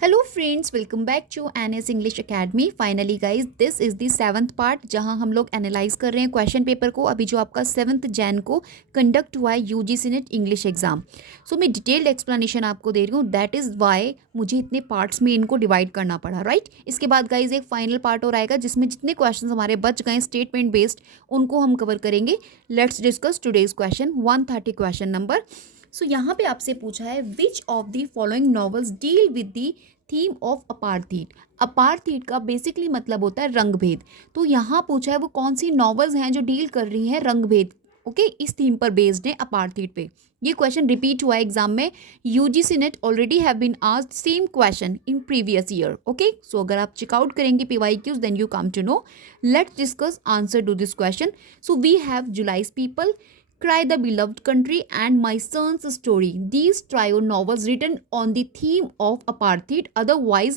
Hello friends, welcome back to NS English academy. Finally guys, this is the seventh part जहां हम लोग analyse कर रहे हैं क्वेश्चन पेपर को, अभी जो आपका 7 जैन को कंडक्ट हुआ है यूजीसी नेट इंग्लिश एग्जाम। सो मैं डिटेल्ड एक्सप्लेनेशन आपको दे रही हूँ, दैट इज़ वाई मुझे इतने पार्ट्स में इनको डिवाइड करना पड़ा, राइट। इसके बाद गाइज एक फाइनल पार्ट और आएगा जिसमें जितने क्वेश्चन हमारे बच गए स्टेटमेंट बेस्ड उनको हम कवर करेंगे। Let's discuss today's question 130 question number. So यहाँ पे आपसे पूछा है which of the following novels deal with the theme of apartheid. Apartheid का बेसिकली मतलब होता है रंगभेद। तो यहाँ पूछा है वो कौन सी नॉवेल्स हैं जो डील कर रही हैं रंगभेद, ओके, इस थीम पर बेस्ड है अपार्थीड पे। ये क्वेश्चन रिपीट हुआ है एग्जाम में। UGC NET already have been asked same question in previous year, okay. So अगर आप चेकआउट करेंगे PYQs then you come to know. Let's discuss answer to this question. So we have July's people, Cry the Beloved Country, and My Son's Story. These trio novels written on the theme of apartheid, otherwise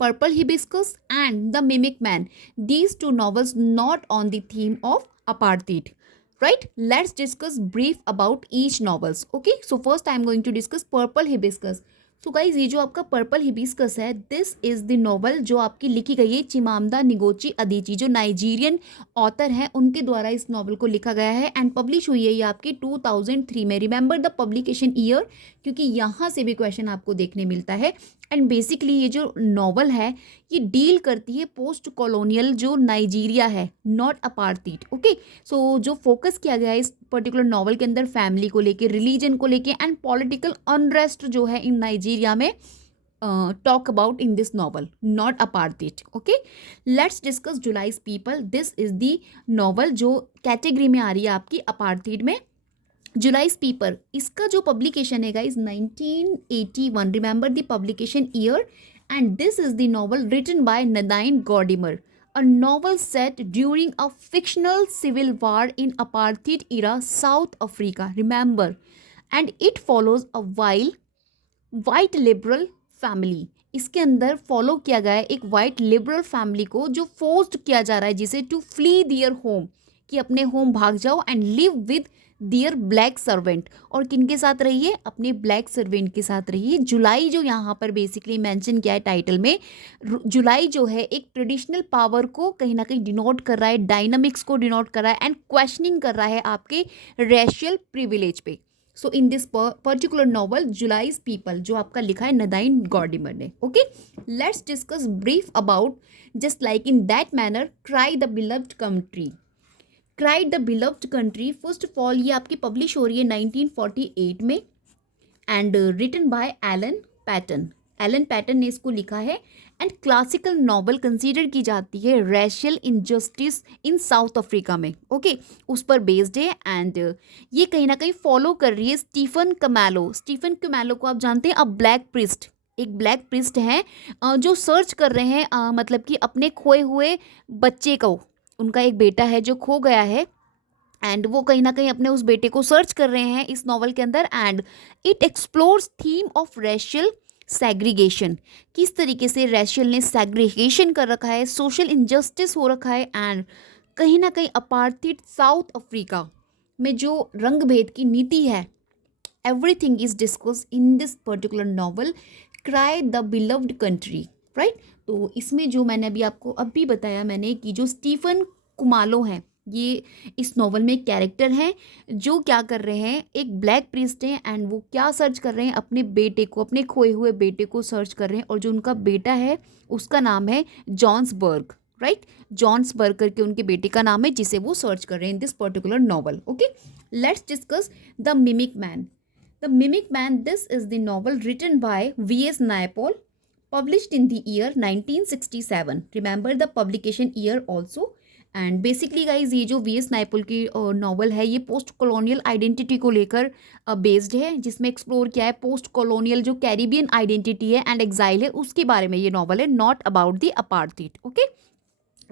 Purple Hibiscus and The Mimic Man. These two novels not on the theme of apartheid. Right? Let's discuss brief about each novels. Okay? So first I am going to discuss Purple Hibiscus. So guys, ये जो आपका purple hibiscus है, this is the novel जो आपकी लिखी गई है चिमामदा निगोची अदीची, जो नाइजीरियन ऑथर हैं, उनके द्वारा इस नॉवल को लिखा गया है एंड पब्लिश हुई है ये आपकी 2003 में। रिमेंबर द पब्लिकेशन ईयर, क्योंकि यहाँ से भी क्वेश्चन आपको देखने मिलता है। एंड बेसिकली ये जो नॉवल है ये डील करती है पोस्ट कॉलोनियल जो नाइजीरिया है, नॉट अपार्थीड, ओके। सो जो फोकस किया गया है इस पर्टिकुलर नॉवल के अंदर फैमिली को लेके, रिलीजन को लेके एंड पॉलिटिकल अनरेस्ट जो है इन नाइजीरिया में talk about in this novel, not apartheid, okay. Let's discuss July's people. This is the novel जो कैटेगरी में आ रही है आपकी अपार्थीड में। जुलाइज पीपर, इसका जो पब्लिकेशन है guys 1981, remember the publication year. And this is the novel written by Nadine Gordimer, a novel set during a fictional civil war in apartheid era South Africa, remember, and it follows a white liberal family. इसके अंदर follow किया गया है एक white liberal family को जो forced किया जा रहा है जिसे टू फ्ली दियर होम, कि अपने होम भाग जाओ and live with their black servant. और किनके साथ रहिए? अपने ब्लैक सर्वेंट के साथ रहिए। जुलाई जो यहाँ पर बेसिकली मेंशन किया है टाइटल में, जुलाई जो है एक ट्रेडिशनल पावर को कहीं ना कहीं डिनोट कर रहा है, डायनामिक्स को डिनोट कर रहा है एंड क्वेश्चनिंग कर रहा है आपके रेशियल प्रिविलेज पे। So in this particular novel July's people जो आपका लिखा है नदाइन गॉर्डिमर ने, okay. Let's discuss brief about just like in that manner cry the beloved country. Cry the beloved country, first of all ये आपकी publish हो रही है 1948 में and written by Alan Paton. Alan Paton ने इसको लिखा है एंड क्लासिकल नॉवल कंसीडर की जाती है रेशियल इनजस्टिस इन साउथ अफ्रीका में, ओके, उस पर बेस्ड है। एंड ये कहीं ना कहीं फॉलो कर रही है स्टीफन कमैलो। स्टीफन कमैलो को आप जानते हैं, अब ब्लैक प्रिस्ट, एक ब्लैक प्रिस्ट हैं जो सर्च कर रहे हैं मतलब कि अपने खोए हुए बच्चे को, उनका एक बेटा है जो खो गया है एंड वो कहीं ना कहीं अपने उस बेटे को सर्च कर रहे हैं इस नॉवल के अंदर। And it explores theme of racial segregation, किस तरीके से रेशियल ने सेग्रीगेशन कर रखा है, सोशल इनजस्टिस हो रखा है एंड कहीं ना कहीं अपार्थीड साउथ अफ्रीका में जो रंग भेद की नीति है, everything is discuss in this particular novel cry the beloved country, right. तो इसमें जो मैंने अभी बताया मैंने कि जो स्टीफन कुमालो हैं, ये इस नॉवल में कैरेक्टर हैं जो क्या कर रहे हैं, एक ब्लैक प्रीस्ट हैं एंड वो क्या सर्च कर रहे हैं, अपने बेटे को, अपने खोए हुए बेटे को सर्च कर रहे हैं। और जो उनका बेटा है उसका नाम है जॉन्सबर्ग, राइट। जॉन्सबर्ग करके उनके बेटे का नाम है जिसे वो सर्च कर रहे हैं इन this particular novel, okay. Let's discuss the mimic man. The Mimic Man, this is the novel written by V.S. Naipaul, published in the year 1967. Remember the publication year also. And basically guys ये जो V S Naipaul की novel है ये post colonial identity को लेकर based है, जिसमें explore किया है पोस्ट कॉलोनियल जो कैरिबियन आइडेंटिटी है एंड एग्जाइल है उसके बारे में ये नॉवल है, not about the apartheid, okay.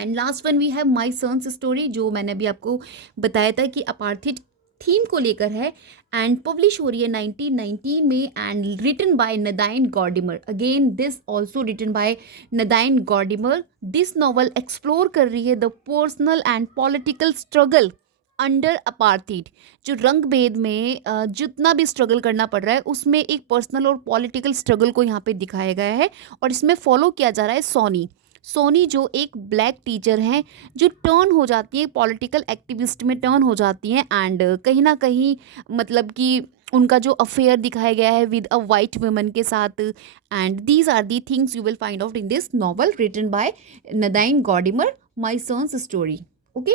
And last one we have my son's story, जो मैंने अभी आपको बताया था कि अपार्थीड थीम को लेकर है एंड पब्लिश हो रही है 1919 में and written by Nadine Gordimer. Again this also written by Nadine Gordimer. This novel explore कर रही है the personal and political struggle under apartheid, जो रंग भेद में जितना भी स्ट्रगल करना पड़ रहा है उसमें एक पर्सनल और पॉलिटिकल स्ट्रगल को यहाँ पे दिखाया गया है। और इसमें फॉलो किया जा रहा है सोनी। सोनी जो एक ब्लैक टीचर हैं, जो टर्न हो जाती हैं पॉलिटिकल एक्टिविस्ट में टर्न हो जाती हैं, एंड कहीं ना कहीं मतलब कि उनका जो अफेयर दिखाया गया है विद अ वाइट वुमन के साथ। And these are the things you will find out in this novel written by Nadine Gordimer, my son's story. Okay,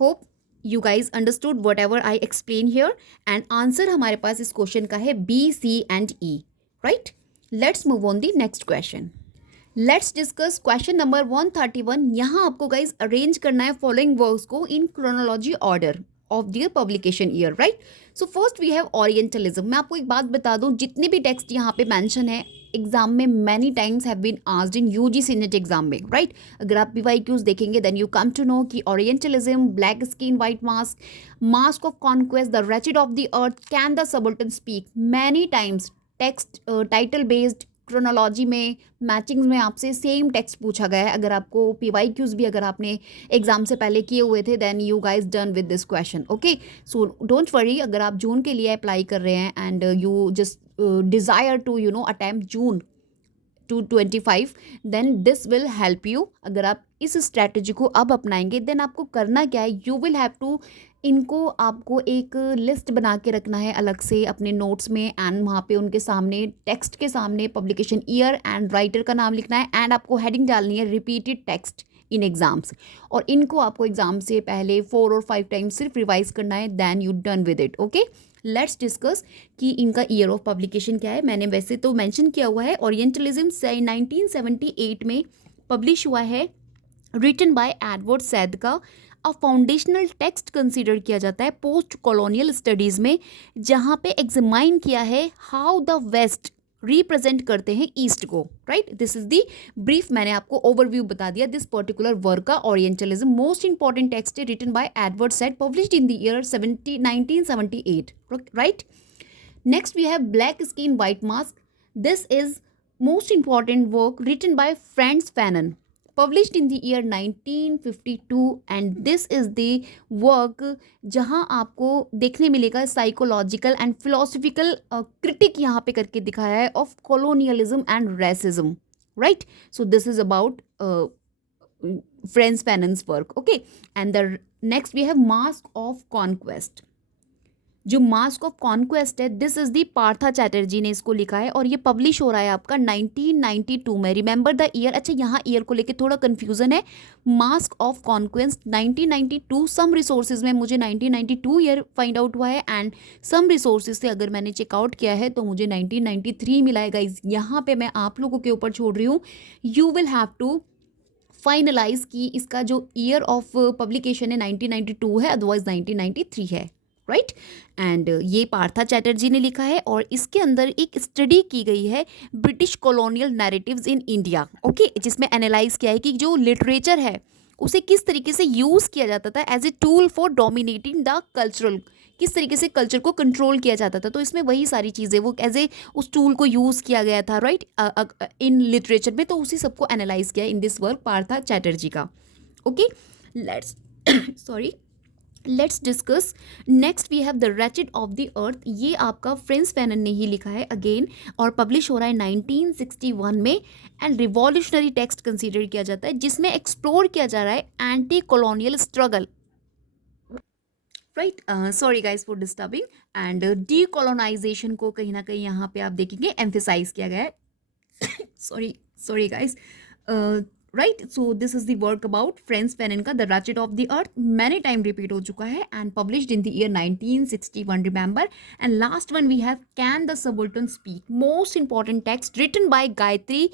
hope you guys understood whatever I explain here. And answer हमारे पास इस question का है B, C and E, right. Let's move on the next question. Let's discuss question number 131। यहाँ आपको guys arrange करना है following words को in chronology order of their publication year, right. So first we have orientalism. मैं आपको एक बात बता दूं, जितने भी टेक्स्ट यहाँ पे मेंशन है एग्जाम में many times have been asked in UGC NET exam में, राइट। अगर आप पीवाईक्यूज देखेंगे then you come to know कि orientalism, black skin white mask, mask of conquest, the wretched of the earth, can the subaltern speak, many times text title based chronology में matchings में आपसे same text पूछा गया है। अगर आपको PYQs भी अगर आपने एग्जाम से पहले किए हुए थे then you guys done with this question. Okay, so don't worry, अगर आप जून के लिए अप्लाई कर रहे हैं and you just desire to attempt June 225, then this will help you. अगर आप इस स्ट्रैटेजी को अब अपनाएंगे देन आपको करना क्या है, यू विल हैव टू इनको आपको एक लिस्ट बना के रखना है अलग से अपने नोट्स में, एंड वहाँ पे उनके सामने टेक्स्ट के सामने पब्लिकेशन ईयर एंड राइटर का नाम लिखना है, एंड आपको हेडिंग डालनी है रिपीटेड टेक्स्ट इन एग्जाम्स। और इनको आपको एग्जाम से पहले 4 और 5 टाइम्स सिर्फ रिवाइज करना है, then you done with it. Okay, let's discuss कि इनका ईयर ऑफ पब्लिकेशन क्या है। मैंने वैसे तो मेंशन किया हुआ है, ओरिएंटलिज्म 1978 में पब्लिश हुआ है, रिटन बाय एडवर्ड सैद का। अ फाउंडेशनल टेक्स्ट कंसीडर किया जाता है पोस्ट कॉलोनियल स्टडीज़ में, जहाँ पे एग्जामाइन किया है हाउ द वेस्ट रिप्रेजेंट करते हैं ईस्ट को, right. This is the brief, मैंने आपको ओवरव्यू बता दिया दिस पर्टिकुलर वर्क का। ओरिएंटलिज्म मोस्ट इंपॉर्टेंट टेक्स्ट है, written by Edward Said, published in the year 1978, right. Next we have black skin white mask. This is most important work written by Frantz Fanon, published in the year 1952, and this is the work जहाँ आपको देखने मिलेगा psychological and philosophical critic यहाँ पे करके दिखाया है of colonialism and racism, right. So this is about Frantz Fanon's work. Okay, and the next we have mask of conquest. जो मास्क ऑफ कॉन्क्वेस्ट है this is the Partha Chatterjee ने इसको लिखा है, और ये पब्लिश हो रहा है आपका 1992 में। रिमेंबर द ईयर, अच्छा यहाँ ईयर को लेके थोड़ा कंफ्यूजन है। Mask of conquest 1992, some resources में मुझे 1992 ईयर फाइंड आउट हुआ है, एंड सम रिसोर्सेज से अगर मैंने चेकआउट किया है तो मुझे 1993 मिला है। गाइस यहाँ पे मैं आप लोगों के ऊपर छोड़ रही हूँ, you will have to finalize कि इसका जो ईयर ऑफ पब्लिकेशन है 1992 है, अदरवाइज 1993 है, राइट। एंड ये पार्था चैटर्जी ने लिखा है, और इसके अंदर एक स्टडी की गई है British colonial narratives in India, okay, जिसमें एनालाइज किया है कि जो लिटरेचर है उसे किस तरीके से यूज़ किया जाता था as a tool for dominating the cultural, किस तरीके से कल्चर को कंट्रोल किया जाता था। तो इसमें वही सारी चीज़ें वो एज ए उस टूल को यूज़ किया गया था, राइट, इन लिटरेचर में। तो उसी सबको एनालाइज किया in this work Partha Chatterjee का। Okay, let's sorry, let's discuss next we have the wretched of the earth. ये आपका फ्रांस फैनन ने ही लिखा है अगेन, और पब्लिश हो रहा है 1961 में, एंड रिवॉल्यूशनरी टेक्स्ट कंसीडर किया जाता है, जिसमें एक्सप्लोर किया जा रहा है anti colonial struggle, right. Sorry guys for disturbing. And decolonisation को कहीं ना कहीं यहाँ पे आप देखेंगे एम्फेसाइज किया गया है। Sorry guys, right. So this is the work about Frantz Fanon का, the wretched of the earth, many time repeat हो चुका है, and published in the year 1961, remember. And last one we have can the subaltern speak, most important text written by Gayatri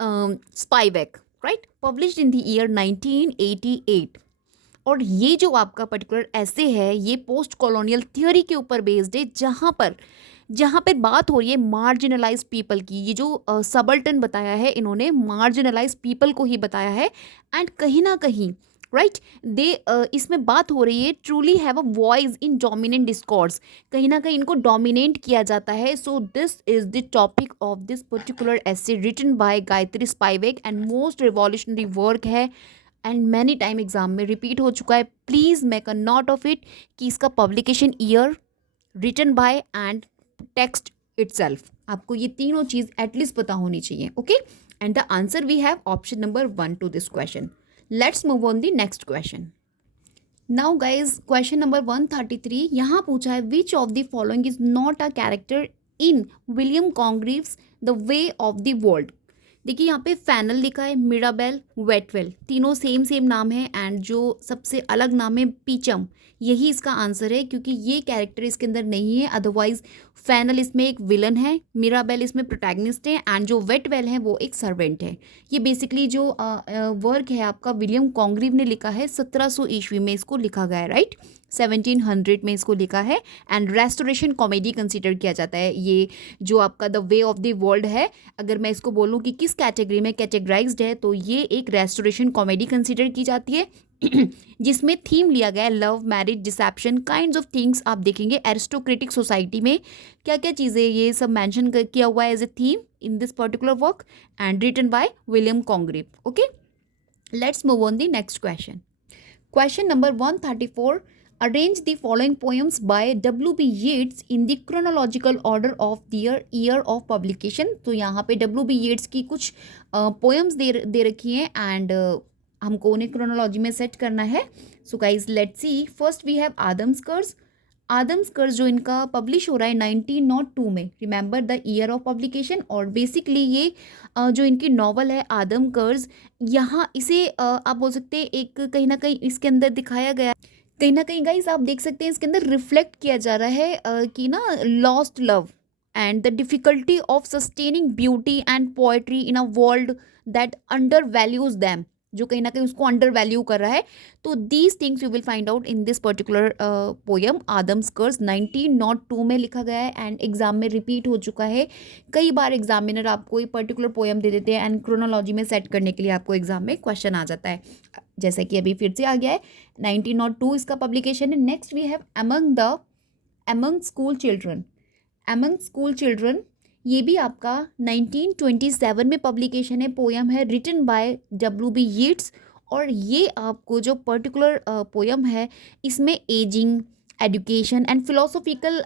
Spivak, right, published in the year 1988। और ये जो आपका particular ऐसे है ये पोस्ट कॉलोनियल थियोरी के ऊपर बेस्ड है, जहाँ पर बात हो रही है मार्जिनलाइज पीपल की। ये जो सबल्टन बताया है इन्होंने मार्जिनलाइज पीपल को ही बताया है, एंड कहीं ना कहीं राइट दे इसमें बात हो रही है truly have a voice in dominant discourse, कहीं ना कहीं इनको डोमिनेट किया जाता है। So this is the topic of this particular essay written by Gayatri Spivak, and most revolutionary work है एंड मैनी टाइम एग्जाम में रिपीट हो चुका है. Please make a note of it कि इसका publication year, written by and text itself. आपको ये तीनों चीज़ एटलीस्ट पता होनी चाहिए. Okay, and the answer we have option number 1 to this question. Let's move on the next question. Now guys question number 133 यहाँ पूछा है which of the following is not a character in William Congreve's the way of the world. देखिए यहाँ पे फैनल लिखा है, Mirabel, वेटवेल, तीनों same नाम है एंड जो सबसे अलग नाम है पीचम. यही इसका आंसर है क्योंकि ये कैरेक्टर इसके अंदर नहीं है. अदरवाइज फैनल इसमें एक विलन है, मिराबेल इसमें प्रोटैगनिस्ट है एंड जो वेटवेल है वो एक सर्वेंट है. ये बेसिकली जो वर्क है आपका विलियम कॉन्ग्रीव ने लिखा है 1700 ईस्वी में इसको लिखा गया है, राइट. 1700 में इसको लिखा है एंड रेस्टोरेशन कॉमेडी कंसिडर किया जाता है. ये जो आपका the way of the world है, अगर मैं इसको बोलूँ कि किस कैटेगरी में कैटेगराइज्ड है तो ये एक रेस्टोरेशन कॉमेडी कंसिडर की जाती है जिसमें थीम लिया गया है love, marriage, deception, kinds of things. आप देखेंगे एरिस्टोक्रेटिक सोसाइटी में क्या क्या चीज़ें ये सब मेंशन किया हुआ है as a theme in this particular work and written by William Congreve. Okay, let's move on the next question. Question number 134. Arrange the following poems by W.B. Yeats in the chronological order of their year of publication. तो यहाँ पे W.B. Yeats की कुछ poems दे रखी हैं and हमको उन्हें chronology में सेट करना है. So guys let's see. First we have Adam's curse. Adam's curse जो इनका पब्लिश हो रहा है 1902 में. Remember the year of publication. और बेसिकली ये जो इनकी नॉवल है आदम कर्ज, यहाँ इसे आप बोल सकते हैं एक कहीं ना कहीं इसके अंदर दिखाया गया, कहीं ना कहीं गाइस आप देख सकते हैं इसके अंदर रिफ्लेक्ट किया जा रहा है कि ना lost love and the difficulty of sustaining beauty and poetry in a world that under values them, जो कहीं ना कहीं उसको अंडर वैल्यू कर रहा है. तो these things you will find out in this particular poem Adams कर्ज. 1902 में लिखा गया है एंड एग्जाम में रिपीट हो चुका है. कई बार एग्जामिनर आपको एक पर्टिकुलर पोएम दे देते हैं एंड क्रोनोलॉजी में सेट करने के लिए आपको एग्जाम में क्वेश्चन आ जाता है, जैसे कि अभी फिर से आ गया है. 1902 इसका पब्लिकेशन है. Next we have among school children. Among school children ये भी आपका 1927 में पब्लिकेशन है. पोयम है रिटन बाय W.B. यीट्स. और ये आपको जो पर्टिकुलर पोयम है इसमें ageing, education and philosophical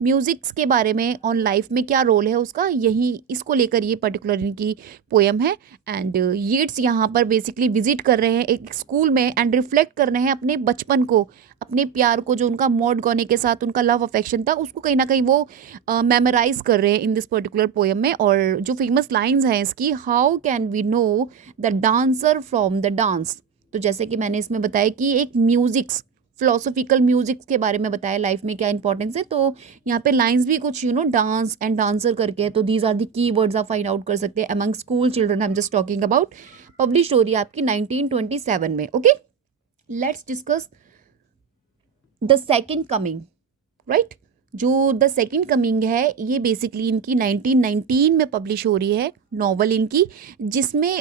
musics के बारे में ऑन लाइफ में क्या रोल है उसका, यही इसको लेकर ये पर्टिकुलर इनकी पोएम है. एंड यीट्स यहाँ पर बेसिकली विजिट कर रहे हैं एक स्कूल में एंड रिफ्लेक्ट कर रहे हैं अपने बचपन को, अपने प्यार को, जो उनका मॉड गॉने के साथ उनका लव अफेक्शन था उसको कहीं ना कहीं वो मेमोराइज कर रहे हैं इन दिस पर्टिकुलर पोएम में. और जो फेमस लाइन्स हैं इसकी, how can we know the dancer from the dance. तो जैसे कि मैंने इसमें बताया कि एक म्यूज़िक्स, फिलोसॉफिकल म्यूजिक्स के बारे में बताया लाइफ में क्या इंपॉर्टेंस है. तो यहाँ पे लाइंस भी कुछ डांस एंड डांसर करके है. तो these are the key words आप फाइंड आउट कर सकते हैं. Among school children I am just talking about. Publish हो रही है आपकी 1927 में. Okay, let's discuss the second coming. Right, जो द सेकेंड कमिंग है ये बेसिकली इनकी 1919 में पब्लिश हो रही है नॉवल इनकी, जिसमें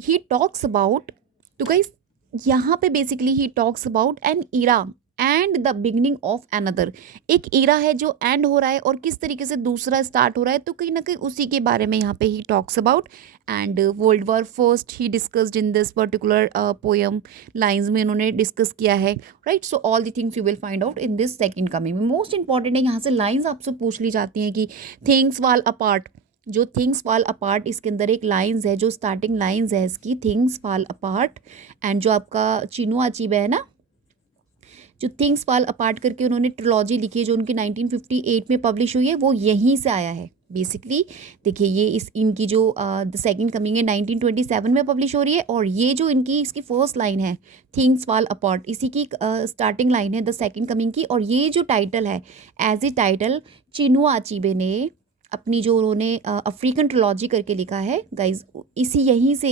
ही टॉक्स अबाउट, तो गाइस यहाँ पे basically he talks about an era and the beginning of another. एक ईरा है जो एंड हो रहा है और किस तरीके से दूसरा स्टार्ट हो रहा है, तो कहीं ना कहीं उसी के बारे में यहाँ पे ही talks about. And world war first he discussed in this particular poem. Lines में इन्होंने डिस्कस किया है, right. So all the things you will find out in this second coming. Most important है यहाँ से लाइन्स आपसे पूछ ली जाती हैं कि थिंग्स फॉल अपार्ट. जो थिंग्स फॉल अपार्ट इसके अंदर एक लाइंस है, जो स्टार्टिंग लाइंस है इसकी, थिंग्स फॉल अपार्ट. एंड जो आपका चिनुआ अचीबे है ना, जो थिंग्स फॉल अपार्ट करके उन्होंने ट्रिलॉजी लिखी है जो उनकी 1958 में पब्लिश हुई है, वो यहीं से आया है बेसिकली. देखिए ये इस इनकी जो द सेकंड कमिंग है 1927 में पब्लिश हो रही है. और ये जो इनकी इसकी फर्स्ट लाइन है थिंग्स फॉल अपार्ट, इसी की स्टार्टिंग लाइन है द सेकंड कमिंग की. और ये जो टाइटल है एज ए टाइटल चिनुआ अचीबे ने अपनी जो उन्होंने अफ्रीकन ट्रिलॉजी करके लिखा है गाइज, इसी यहीं से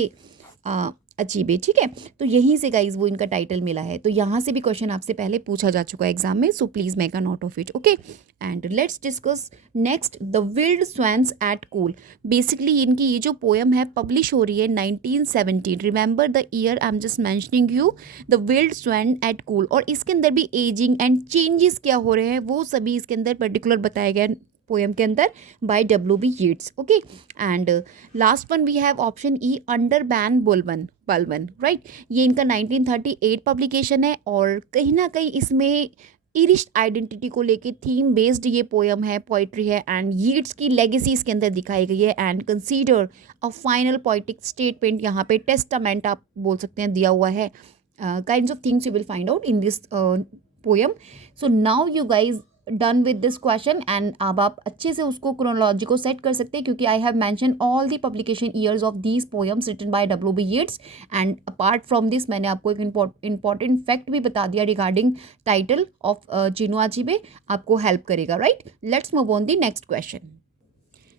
अचीबे, ठीक है. तो यहीं से गाइज वो इनका टाइटल मिला है. तो यहाँ से भी क्वेश्चन आपसे पहले पूछा जा चुका है एग्जाम में. So please make a note of it. Okay, and let's discuss next the wild swans at Coole. Basically इनकी ये जो पोएम है पब्लिश हो रही है 1917. Remember the year I am just mentioning you, the wild swan at Coole. और इसके अंदर भी एजिंग एंड चेंजेस क्या हो रहे हैं वो सभी इसके अंदर पर्टिकुलर बताया गया पोएम के अंदर by W.B. Yeats. Okay, and last one we have option E, under Ben Bulben Bulben, right. ये इनका 1938 पब्लिकेशन है और कहीं ना कहीं इसमें ईरिश आइडेंटिटी को लेके थीम बेस्ड ये पोएम है, पोइट्री है, एंड यीट्स की लेगेसी इसके अंदर दिखाई गई है and consider a final poetic statement, यहाँ पे टेस्टामेंट आप बोल सकते हैं दिया हुआ है. Kinds of things you will find out in this poem. So now you guys done with this question and अब आप अच्छे से उसको क्रोनोलॉजी को सेट कर सकते हैं क्योंकि I have mention all the publication years of these poems written by W.B. Yeats. And apart from this मैंने आपको एक इंपॉर्टेंट फैक्ट भी बता दिया regarding title of Chinua Achebe, आपको हेल्प करेगा, right. Let's move on the next question.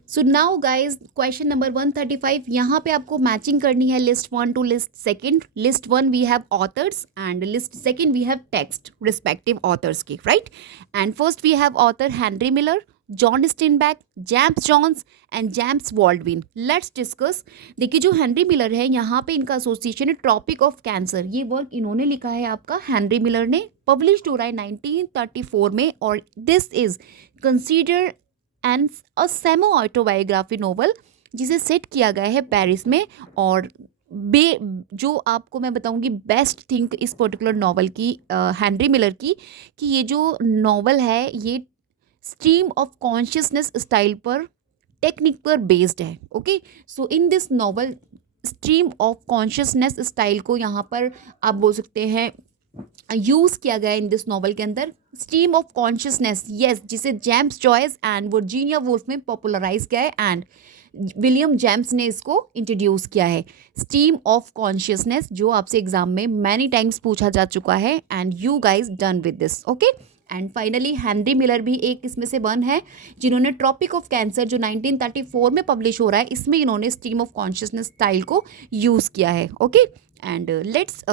So now guys question number 135. यहाँ पे आपको मैचिंग करनी है list 1 to list second. List 1 we have authors and list second we have text respective authors की, right. And first we have author Henry Miller, John Steinbeck, James Jones and James Baldwin. Let's discuss. देखिए जो Henry Miller है यहाँ पे इनका association है tropic of cancer. ये work इन्होंने लिखा है आपका हेनरी मिलर ने, पब्लिश हो रहा है 1934 में और this is consider and a semi autobiography novel जिसे सेट किया गया है पेरिस में. और जो आपको मैं बताऊंगी बेस्ट थिंग इस पर्टिकुलर नॉवल की, हेनरी मिलर की, कि ये जो नॉवल है ये स्ट्रीम ऑफ कॉन्शियसनेस स्टाइल पर, टेक्निक पर बेस्ड है. Okay, so in this novel stream of consciousness style को यहाँ पर आप बोल सकते हैं यूज़ किया गया इन दिस नॉवल के अंदर. स्ट्रीम ऑफ कॉन्शियसनेस, यस, जिसे James Joyce and Virginia Woolf में पॉपुलराइज किया है एंड विलियम जेम्स ने इसको इंट्रोड्यूस किया है. स्ट्रीम ऑफ कॉन्शियसनेस जो आपसे एग्जाम में मैनी टाइम्स पूछा जा चुका है and you guys done with this. Okay, and finally Henry Miller भी एक इसमें से वन है जिन्होंने ट्रॉपिक ऑफ कैंसर जो 1934 में पब्लिश हो रहा है इसमें इन्होंने स्ट्रीम ऑफ कॉन्शियसनेस स्टाइल को यूज़ किया है. Okay, and let's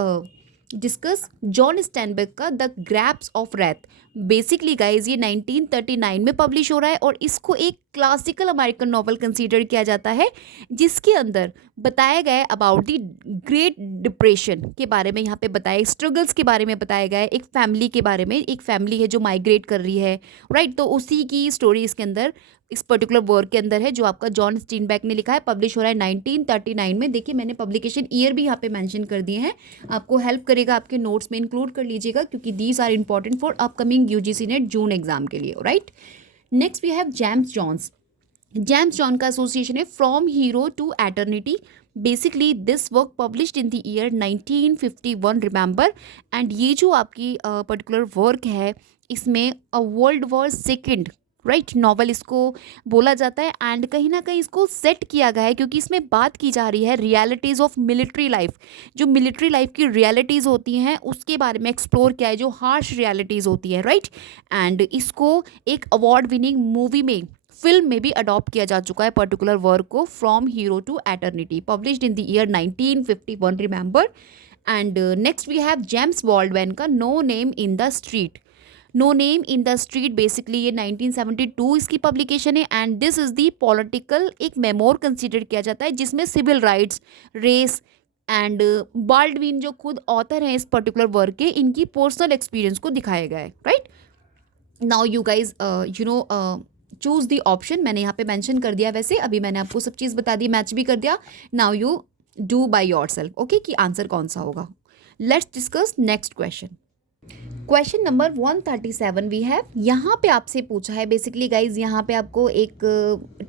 discuss John Steinbeck का the grapes of wrath. Basically guys ये 1939 में पब्लिश हो रहा है और इसको एक क्लासिकल अमेरिकन नॉवल कंसीडर किया जाता है जिसके अंदर बताया गया है अबाउट द ग्रेट डिप्रेशन के बारे में. यहाँ पे बताया स्ट्रगल्स के बारे में बताया गया है, एक फैमिली के बारे में, एक फैमिली है जो माइग्रेट कर रही है, राइट. तो उसी की स्टोरी इसके अंदर इस पर्टिकुलर वर्क के अंदर है जो आपका जॉन स्टीनबैक ने लिखा है, पब्लिश हो रहा है 1939 में. देखिए मैंने पब्लिकेशन ईयर भी यहाँ पे मेंशन कर दिए हैं, आपको हेल्प करेगा, आपके नोट्स में इंक्लूड कर लीजिएगा क्योंकि these are important for upcoming UGC NET June exam के लिए, right. Next we have James Jones. James John का एसोसिएशन है from hero to eternity. Basically this work published in the year 1951, remember. And ये जो आपकी particular work है इसमें a world war second, right, novel इसको बोला जाता है एंड कहीं ना कहीं इसको सेट किया गया है क्योंकि इसमें बात की जा रही है रियलिटीज़ ऑफ मिलिट्री लाइफ. जो मिलिट्री लाइफ की रियलिटीज़ होती हैं उसके बारे में एक्सप्लोर किया है, जो हार्श रियलिटीज़ होती है, राइट. एंड इसको एक अवार्ड विनिंग मूवी में, फिल्म में भी अडॉप्ट किया जा चुका है पर्टिकुलर वर्क को, from hero to eternity, published in the year 1951, remember. And next we have James Baldwin का no name in the street. No name in the street basically ये 1972 इसकी पब्लिकेशन है and this is the political एक memoir consider किया जाता है जिसमें civil rights, race and Baldwin जो खुद ऑथर हैं इस पर्टिकुलर वर्क के, इनकी पर्सनल एक्सपीरियंस को दिखाया गया है, right. Now you guys you know choose the option. मैंने यहाँ पे मेंशन कर दिया, वैसे अभी मैंने आपको सब चीज़ बता दी, मैच भी कर दिया. Now you do by your self, okay, कि आंसर कौन सा होगा. Let's discuss next question. Question number 137 we have. यहाँ पे आपसे पूछा है बेसिकली गाइज, यहाँ पे आपको एक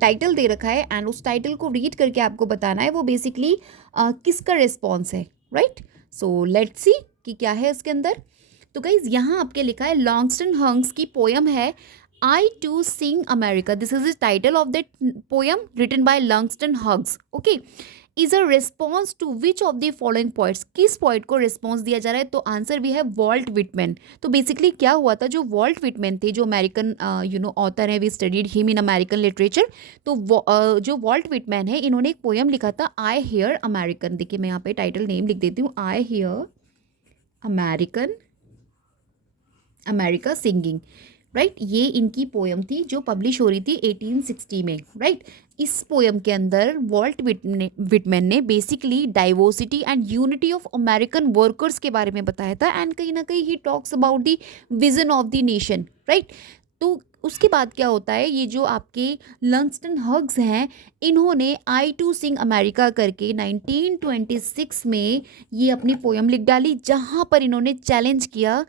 टाइटल दे रखा है एंड उस टाइटल को रीड करके आपको बताना है वो बेसिकली किसका रिस्पॉन्स है, राइट. सो लेट्स सी कि क्या है इसके अंदर. तो गाइज यहाँ आपके लिखा है लॉन्गस्टन हंग्स की पोयम है I too sing America. This is the title of that poem written by Langston हंग्स. Okay, is a response to which of the following points. किस पॉइंट को रिस्पॉन्स दिया जा रहा है, तो आंसर भी है वॉल्ट विटमैन. तो बेसिकली क्या हुआ था, जो वॉल्ट विटमैन थे जो अमेरिकन ऑथर है, we studied him in American literature. तो जो वॉल्ट विटमैन है इन्होंने एक पोयम लिखा था आई हियर अमेरिकन. देखिए मैं यहाँ पे टाइटल नेम लिख देती हूँ, I hear American, America singing, right. ये इनकी पोयम थी जो पब्लिश हो रही थी 1860 में, राइट. इस पोयम के अंदर वॉल्ट विटमैन ने basically diversity and unity of American workers के बारे में बताया था एंड कहीं ना कहीं ही talks about the vision of the nation, right. तो उसके बाद क्या होता है, ये जो आपके लंगस्टन हग्स हैं, इन्होंने आई टू सिंग अमेरिका करके 1926 में ये अपनी पोयम लिख डाली, जहाँ पर इन्होंने चैलेंज किया,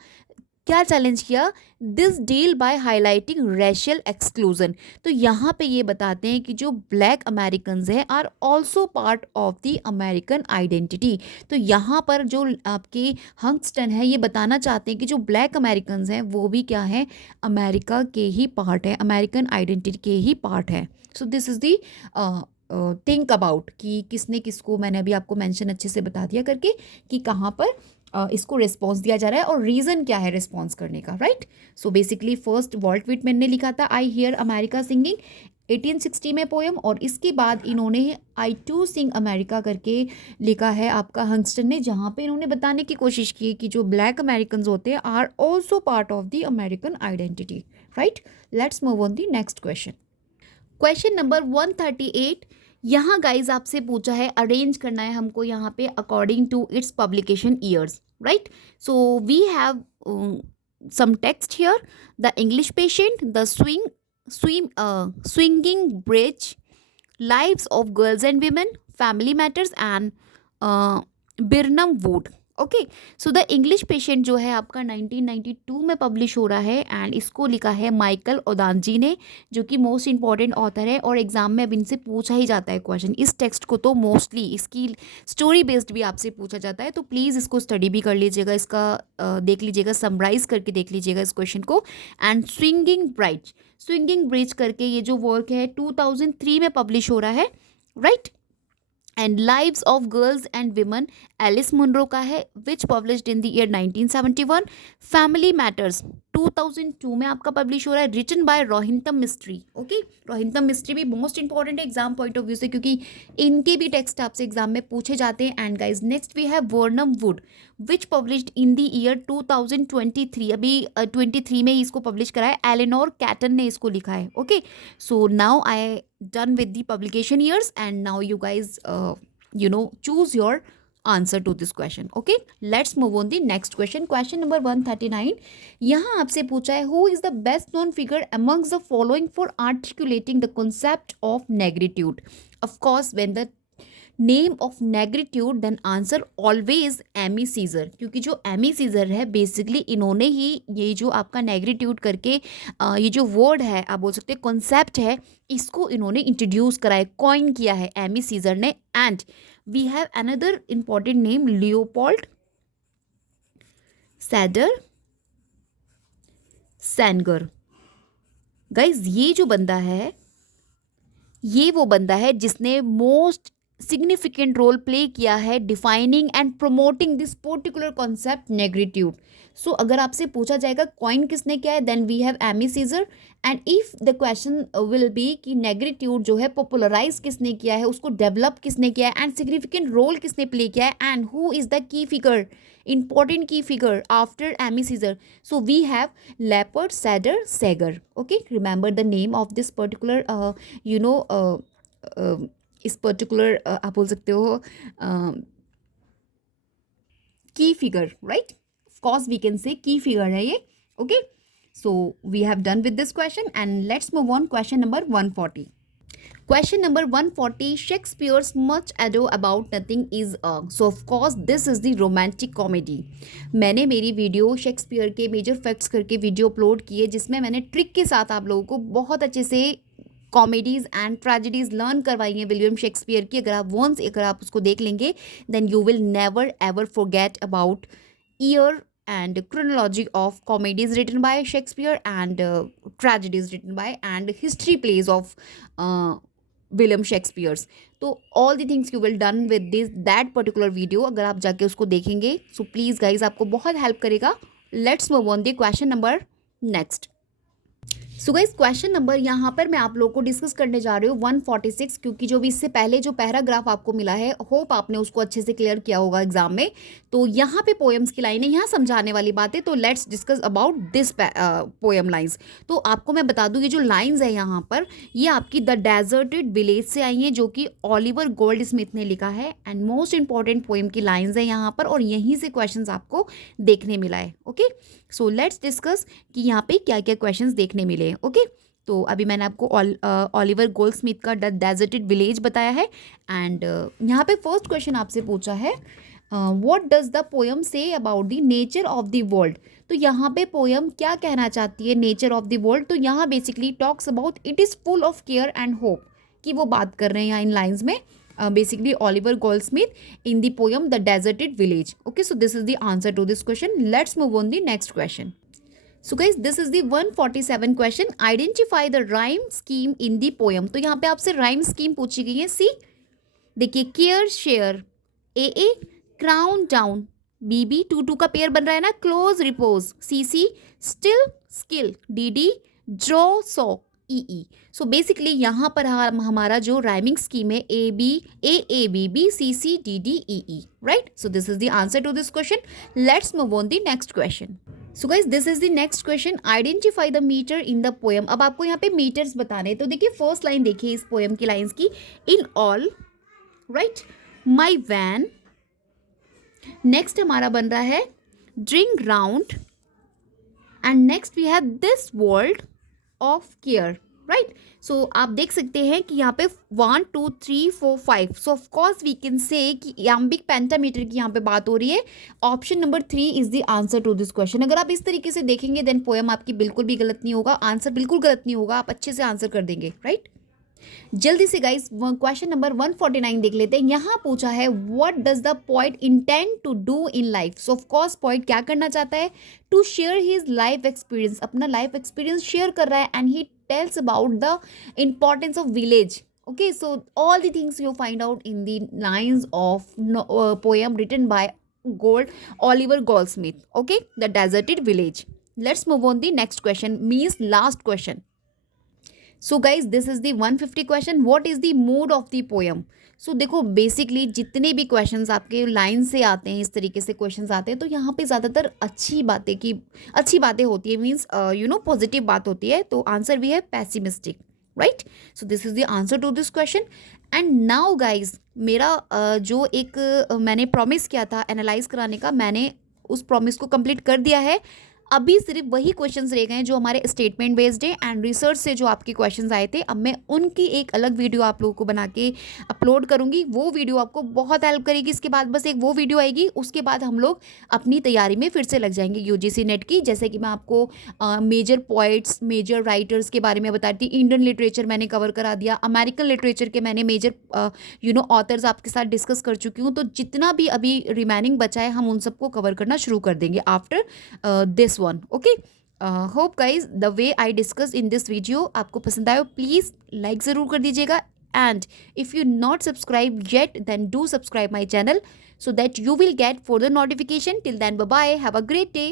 क्या चैलेंज किया, this deal by highlighting racial exclusion. तो यहाँ पे ये बताते हैं कि जो ब्लैक अमेरिकन्स हैं are also part of the American identity. तो यहाँ पर जो आपके हंगस्टन है ये बताना चाहते हैं कि जो ब्लैक अमेरिकन्स हैं वो भी क्या है, अमेरिका के ही पार्ट है, अमेरिकन आइडेंटिटी के ही पार्ट है। So this is the think about कि किसने किसको, मैंने अभी आपको मेंशन अच्छे से बता दिया करके कि कहाँ पर इसको रिस्पॉन्स दिया जा रहा है और रीज़न क्या है रिस्पॉन्स करने का, right. So basically first Walt Whitman ने लिखा था आई हियर अमेरिका सिंगिंग 1860 में पोएम, और इसके बाद इन्होंने आई टू सिंग अमेरिका करके लिखा है आपका हंगस्टन ने, जहाँ पे इन्होंने बताने की कोशिश की कि जो ब्लैक अमेरिकन्स होते हैं are also part of the American identity, right. Let's move on the next question. Question number 138, यहाँ गाइज आपसे पूछा है, अरेंज करना है हमको यहाँ पे according to its publication years, right. So we have some text here: the English Patient, the Swinging Bridge, Lives of Girls and Women, Family Matters and Birnam Wood। Okay, so the English patient जो है आपका 1992 में publish हो रहा है and इसको लिखा है माइकल ओदानजी ने, जो कि मोस्ट इंपॉर्टेंट ऑथर है और एग्जाम में अब इनसे पूछा ही जाता है क्वेश्चन। इस टेक्स्ट को तो मोस्टली इसकी स्टोरी बेस्ड भी आपसे पूछा जाता है, तो प्लीज़ इसको स्टडी भी कर लीजिएगा, इसका देख लीजिएगा, समराइज करके देख लीजिएगा इस क्वेश्चन को। एंड स्विंगिंग ब्रिज करके ये जो वर्क है 2003 में पब्लिश हो रहा है, right. And lives of girls and women Alice Munro का है, which published in the year 1971। Family matters 2002 में आपका पब्लिश हो रहा है, written by Rohinton Mistry. Okay, Rohinton Mistry भी मोस्ट इंपॉर्टेंट है एग्जाम पॉइंट ऑफ व्यू से, क्योंकि इनके भी टेक्स्ट आपसे एग्जाम में पूछे जाते हैं। And guys next we have Birnam wood, which published in the year 2023। अभी 23 में इसको पब्लिश करा है, एलेनोर कैटन ने इसको लिखा है। Okay, so now I done with the publication years and now you guys choose your answer to this question। okay, let's move on the next question। question number 139, यहाँ आपसे पूछा है who is the best known figure amongst the following for articulating the concept of negritude। of course when the name of negritude then answer always Aime Cesaire, क्योंकि जो Amy scissor है basically इन्होंने ही ये जो आपका नेग्रीट्यूड करके ये जो वर्ड है आप बोल सकते हैं कॉन्सेप्ट है, इसको इन्होंने इंट्रोड्यूस करा है, कॉइन किया है एमी सीजर ने। And we have another important name Leopold Sedar Senghor. Guys ये जो बंदा है ये वो बंदा है जिसने मोस्ट सिग्निफिकेंट रोल प्ले किया है defining and promoting this particular concept negritude. So अगर आपसे पूछा जाएगा कॉइन किसने किया है, then we have Aime Cesaire. And if the question will be कि नेग्रीट्यूड जो है पॉपुलराइज किसने किया है, उसको डेवलप किसने किया है एंड सिग्निफिकेंट रोल किसने प्ले किया है and who is the key figure, important key figure after Amy Caesar, so we have Leopard Sadder Sager। okay, remember the name of this particular इस पर्टिकुलर आप बोल सकते हो key figure, right. Of course we can say key figure है ये। Okay, so we have done with this question and let's move on question number 140। Question number 140, Shakespeare's Much Ado About Nothing is a, so of course this is the romantic comedy। मैंने मेरी video Shakespeare के major facts करके video upload की है, जिसमें मैंने trick के साथ आप लोगों को बहुत अच्छे से कॉमेडीज़ एंड ट्रेजेडीज़ लर्न करवाई हैं विलियम शेक्सपियर की। अगर आप उसको देख लेंगे then you will never ever forget about year and chronology of comedies written by Shakespeare and tragedies written by and history plays of William Shakespeare's। तो all the things you will done with that particular video अगर आप जाके उसको देखेंगे, so please guys आपको बहुत help करेगा। Let's move on the question number next। So guys question number यहाँ पर मैं आप लोगों को डिस्कस करने जा रही हूँ 146, क्योंकि जो भी इससे पहले जो पैराग्राफ आपको मिला है होप आपने उसको अच्छे से क्लियर किया होगा एग्जाम में। तो यहाँ पे पोएम्स की लाइन है, यहाँ समझाने वाली बातें, तो let's discuss about this poem lines. तो आपको मैं बता दूँ ये जो लाइंस है यहाँ पर ये आपकी द डेजर्टेड विलेज से आई हैं, जो कि ओलिवर गोल्ड स्मिथ ने लिखा है। एंड मोस्ट इंपॉर्टेंट पोएम की लाइंस है यहाँ पर और यहीं से क्वेश्चन आपको देखने मिला है। ओके, सो लेट्स डिस्कस कि यहाँ पे क्या क्या क्वेश्चंस देखने मिले। हैं. ओके, तो अभी मैंने आपको ओलिवर गोल्डस्मिथ का द डेजर्टेड विलेज बताया है. एंड यहाँ पे फर्स्ट क्वेश्चन आपसे पूछा है what does the poem say about the nature of the world. तो यहाँ पे पोएम क्या कहना चाहती है नेचर ऑफ द वर्ल्ड. तो यहाँ basically talks about it is full of care and hope की वो बात कर रहे हैं यहाँ इन लाइन्स में. Basically Oliver Goldsmith in the poem The Deserted Village. Okay, so this is the answer to this question. Let's move on the next question. So guys, this is the 147 question. Identify the rhyme scheme in the poem. तो यहाँ पे आपसे rhyme scheme पूछी गई है. सी देखिए, care share AA, crown down BB, two का pair बन रहा है ना, close repose CC, still skill DD, draw saw EE. So basically यहाँ पर हमारा जो राइमिंग स्कीम है ABB CCDDEE, right. So this is the answer to this question. Let's move on the next question. So guys, this is the next question. Identify the meter in the poem. अब आपको यहाँ पे metres बताने हैं. तो देखिए first line देखिए इस पोएम की लाइन्स की. In all, right, my van. Next हमारा बन रहा है drink round. And next we have this world of care, right. So आप देख सकते हैं कि यहाँ पे 1 2 3 4 5. सो ऑफकोर्स वी कैन से कि याम्बिक पेंटामीटर की यहाँ पे बात हो रही है. Option number 3 is the answer to this question. अगर आप इस तरीके से देखेंगे देन पोएम आपकी बिल्कुल भी गलत नहीं होगा, आंसर बिल्कुल गलत नहीं होगा, आप अच्छे से आंसर कर देंगे, राइट. जल्दी से गाइस क्वेश्चन नंबर 149 देख लेते हैं. यहाँ पूछा है what does the poet intend to do in life. So of course poet क्या करना चाहता है, to share his life experience. अपना लाइफ एक्सपीरियंस शेयर कर रहा है. And he tells about the importance of village. Okay, so all the things you find out in the lines of poem written by Oliver Goldsmith. Okay, The Deserted Village. Let's move on the next question, means last question. So guys, this is the 150 question. What is the mood of the poem? So देखो basically जितने भी questions आपके line से आते हैं, इस तरीके से क्वेश्चंस आते हैं, तो यहाँ पे ज़्यादातर अच्छी बातें होती है, मीन्स पॉजिटिव बात होती है. तो आंसर भी है pessimistic, right. So this is the answer to this question. And now guys, मेरा जो एक मैंने प्रॉमिस किया था एनालाइज कराने का, मैंने उस प्रॉमिस को कंप्लीट कर दिया है. अभी सिर्फ वही क्वेश्चंस रह गए हैं जो हमारे स्टेटमेंट बेस्ड है एंड रिसर्च से जो आपके क्वेश्चंस आए थे. अब मैं उनकी एक अलग वीडियो आप लोगों को बना के अपलोड करूंगी. वो वीडियो आपको बहुत हेल्प करेगी. इसके बाद बस एक वो वीडियो आएगी, उसके बाद हम लोग अपनी तैयारी में फिर से लग जाएंगे यूजीसी नेट की. जैसे कि मैं आपको मेजर पोइट्स, मेजर राइटर्स के बारे में बता रही थी. इंडियन लिटरेचर मैंने कवर करा दिया. अमेरिकन लिटरेचर के मैंने मेजर ऑथर्स आपके साथ डिस्कस कर चुकी हूँ. तो जितना भी अभी रिमेनिंग बचा है हम उन सबको कवर करना शुरू कर देंगे after this one. Okay, hope guys the way I discussed in this video आपको पसंद आया. प्लीज़ लाइक ज़रूर कर दीजिएगा. and if you not subscribed yet then do subscribe my channel so that you will get further notification. Till then, bye bye, have a great day.